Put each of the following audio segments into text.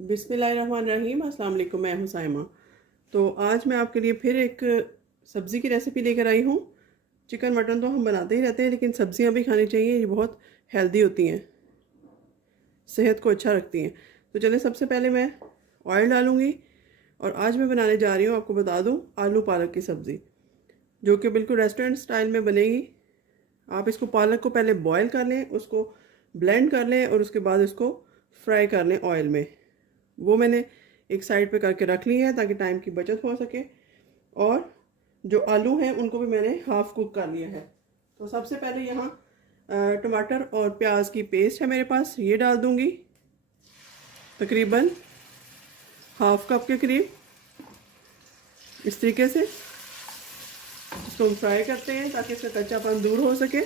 बिस्मिल्लाहिर्रहमानिर्रहीम। अस्सलाम वालेकुम। मैं हूं साइमा। तो आज मैं आपके लिए फिर एक सब्ज़ी की रेसिपी लेकर आई हूं। चिकन मटन तो हम बनाते ही रहते हैं, लेकिन सब्ज़ियां भी खानी चाहिए। ये बहुत हेल्दी होती हैं, सेहत को अच्छा रखती हैं। तो चलें, सबसे पहले मैं ऑयल डालूँगी और आज मैं बनाने जा रही हूँ, आपको बता दूँ, आलू पालक की सब्ज़ी, जो कि बिल्कुल रेस्टोरेंट स्टाइल में बनेगी। आप इसको पालक को पहले बॉयल कर लें, उसको ब्लेंड कर लें और उसके बाद इसको फ्राई कर लें ऑयल में। वो मैंने एक साइड पे करके रख ली है ताकि टाइम की बचत हो सके। और जो आलू हैं उनको भी मैंने हाफ कुक कर लिया है। तो सबसे पहले यहाँ टमाटर और प्याज की पेस्ट है मेरे पास, ये डाल दूँगी तकरीबन हाफ कप के करीब। इस तरीके से इसको हम फ्राई करते हैं ताकि इसका कच्चापन दूर हो सके।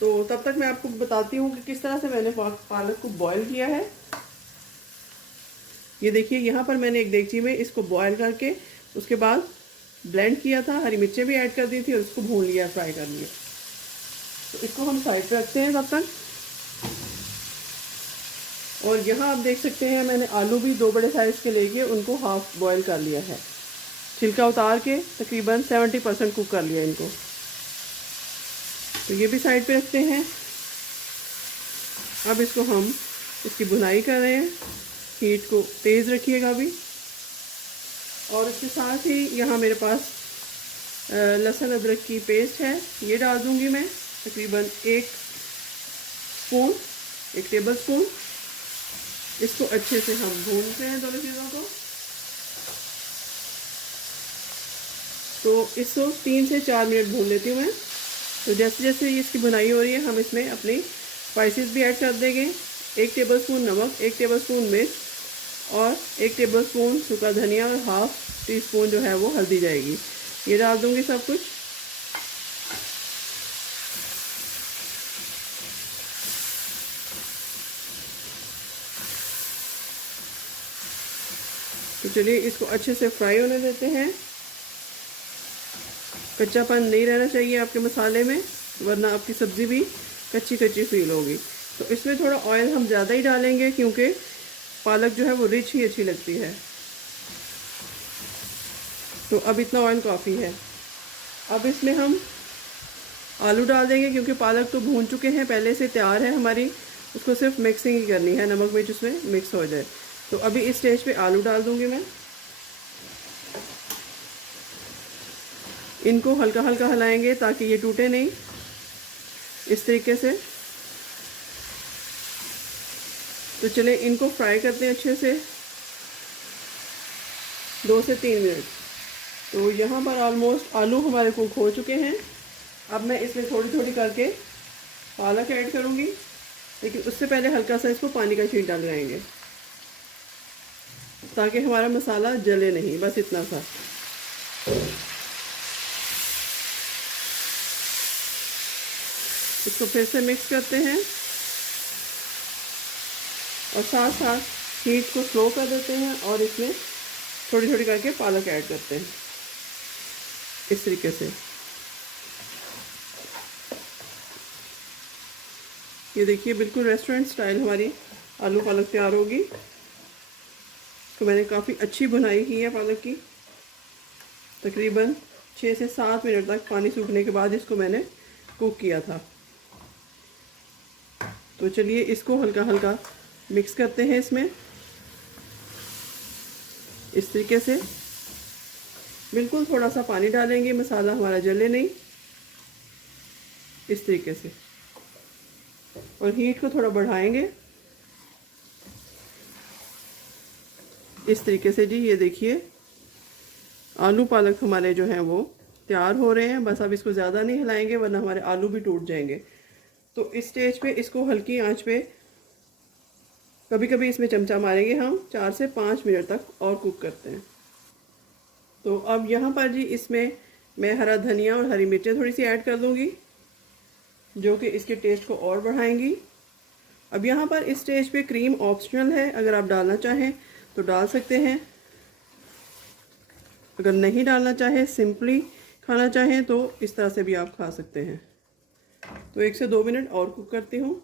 तो तब तक मैं आपको बताती हूँ कि किस तरह से मैंने पालक को बॉयल किया है। ये देखिए, यहाँ पर मैंने एक देगची में इसको बॉयल करके उसके बाद ब्लेंड किया था, हरी मिर्चें भी ऐड कर दी थी और इसको भून लिया, फ्राई कर लिया। तो इसको हम साइड पे रखते हैं तब तक। और यहाँ आप देख सकते हैं मैंने आलू भी 2 बड़े साइज़ के लेके उनको हाफ बॉयल कर लिया है, छिलका उतार के तकरीबन 70% कुक कर लिया इनको। तो ये भी साइड पे रखते हैं। अब इसको हम इसकी भुनाई कर रहे हैं, हीट को तेज़ रखिएगा अभी। और इसके साथ ही यहाँ मेरे पास लहसुन अदरक की पेस्ट है, ये डाल दूँगी मैं तकरीबन 1 टेबल स्पून। इसको अच्छे से हम भूनते हैं दोनों चीज़ों को। तो इसको 3 से 4 मिनट भून लेती हूँ मैं। तो जैसे जैसे इसकी बुनाई हो रही है, हम इसमें अपनी स्पाइसेस भी ऐड कर देंगे। 1 टेबल स्पून नमक, 1 टेबल स्पून मिर्च और 1 टेबल स्पून सूखा धनिया और हाफ टी स्पून जो है वो हल्दी जाएगी। ये डाल दूँगी सब कुछ। तो चलिए इसको अच्छे से फ्राई होने देते हैं। कच्चापन नहीं रहना चाहिए आपके मसाले में, वरना आपकी सब्ज़ी भी कच्ची कच्ची फील होगी। तो इसमें थोड़ा ऑयल हम ज़्यादा ही डालेंगे क्योंकि पालक जो है वो रिच ही अच्छी लगती है। तो अब इतना ऑयल काफ़ी है। अब इसमें हम आलू डाल देंगे क्योंकि पालक तो भून चुके हैं, पहले से तैयार है हमारी। उसको सिर्फ मिक्सिंग ही करनी है, नमक मिर्च उसमें मिक्स हो जाए। तो अभी इस स्टेज पे आलू डाल दूँगी मैं। इनको हल्का हल्का हिलाएंगे ताकि ये टूटे नहीं, इस तरीके से। तो चले इनको फ्राई करते हैं अच्छे से 2 से 3 मिनट। तो यहाँ पर ऑलमोस्ट आलू हमारे कुक हो चुके हैं। अब मैं इसमें थोड़ी थोड़ी करके पालक ऐड करूँगी, लेकिन उससे पहले हल्का सा इसको पानी का छींटा लगाएंगे ताकि हमारा मसाला जले नहीं, बस इतना सा। इसको फिर से मिक्स करते हैं और साथ साथ हीट को स्लो कर देते हैं और इसमें थोड़ी थोड़ी करके पालक ऐड करते हैं इस तरीके से। ये देखिए, बिल्कुल रेस्टोरेंट स्टाइल हमारी आलू पालक तैयार होगी। तो मैंने काफ़ी अच्छी बुनाई की है पालक की। तकरीबन 6 से 7 मिनट तक पानी सूखने के बाद इसको मैंने कुक किया था। तो चलिए इसको हल्का हल्का मिक्स करते हैं इसमें, इस तरीके से। बिल्कुल थोड़ा सा पानी डालेंगे, मसाला हमारा जले नहीं, इस तरीके से। और हीट को थोड़ा बढ़ाएंगे इस तरीके से। जी ये देखिए, आलू पालक हमारे जो हैं वो तैयार हो रहे हैं। बस अब इसको ज़्यादा नहीं हिलाएंगे वरना हमारे आलू भी टूट जाएंगे। तो इस स्टेज पे इसको हल्की आंच पे, कभी कभी इसमें चमचा मारेंगे हम, 4 से 5 मिनट तक और कुक करते हैं। तो अब यहाँ पर जी इसमें मैं हरा धनिया और हरी मिर्चें थोड़ी सी ऐड कर दूँगी, जो कि इसके टेस्ट को और बढ़ाएंगी। अब यहाँ पर इस स्टेज पे क्रीम ऑप्शनल है, अगर आप डालना चाहें तो डाल सकते हैं, अगर नहीं डालना चाहें, सिंपली खाना चाहें तो इस तरह से भी आप खा सकते हैं। तो 1 से 2 मिनट और कुक करती हूँ।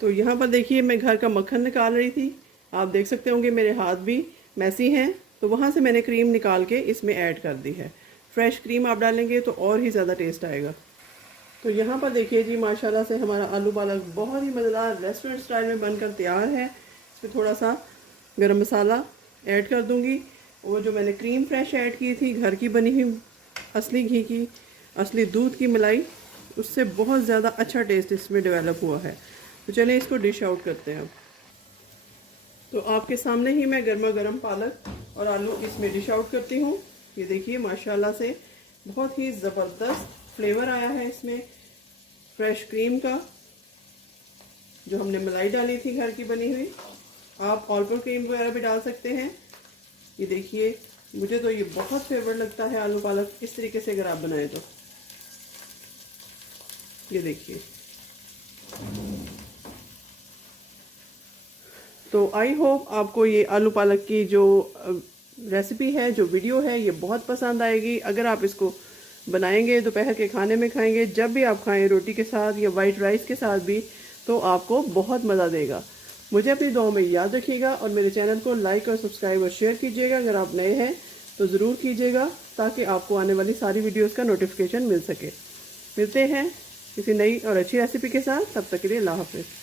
तो यहाँ पर देखिए मैं घर का मक्खन निकाल रही थी। आप देख सकते होंगे मेरे हाथ भी मैसी हैं, तो वहाँ से मैंने क्रीम निकाल के इसमें ऐड कर दी है। फ्रेश क्रीम आप डालेंगे तो और ही ज़्यादा टेस्ट आएगा। तो यहाँ पर देखिए जी माशाल्लाह से हमारा आलू पालक बहुत ही मज़ेदार रेस्टोरेंट स्टाइल में बनकर तैयार है। इसमें थोड़ा सा गरम मसाला ऐड कर दूँगी। वो जो मैंने क्रीम फ्रेश ऐड की थी, घर की बनी हुई असली घी की, असली दूध की मलाई, उससे बहुत ज़्यादा अच्छा टेस्ट इसमें डेवलप हुआ है। तो चलिए इसको डिश आउट करते हैं। तो आपके सामने ही मैं गर्मा गर्म पालक और आलू इसमें डिश आउट करती हूँ। ये देखिए माशाल्लाह से बहुत ही ज़बरदस्त फ्लेवर आया है इसमें फ्रेश क्रीम का, जो हमने मलाई डाली थी घर की बनी हुई। आप ऑल्पर क्रीम वगैरह भी डाल सकते हैं। ये देखिए मुझे तो ये बहुत फेवरेट लगता है आलू पालक इस तरीके से अगर आप बनाएं तो। ये देखिए, तो आई होप आपको ये आलू पालक की जो रेसिपी है, जो वीडियो है, ये बहुत पसंद आएगी। अगर आप इसको बनाएंगे दोपहर के खाने में खाएंगे, जब भी आप खाएं रोटी के साथ या वाइट राइस के साथ भी, तो आपको बहुत मज़ा देगा। मुझे अपनी दुआ में याद रखिएगा और मेरे चैनल को लाइक और सब्सक्राइब और शेयर कीजिएगा। अगर आप नए हैं तो ज़रूर कीजिएगा, ताकि आपको आने वाली सारी वीडियोज़ का नोटिफिकेशन मिल सके। मिलते हैं किसी नई और अच्छी रेसिपी के साथ, तब तक के लिए अल्लाह हाफ़िज़।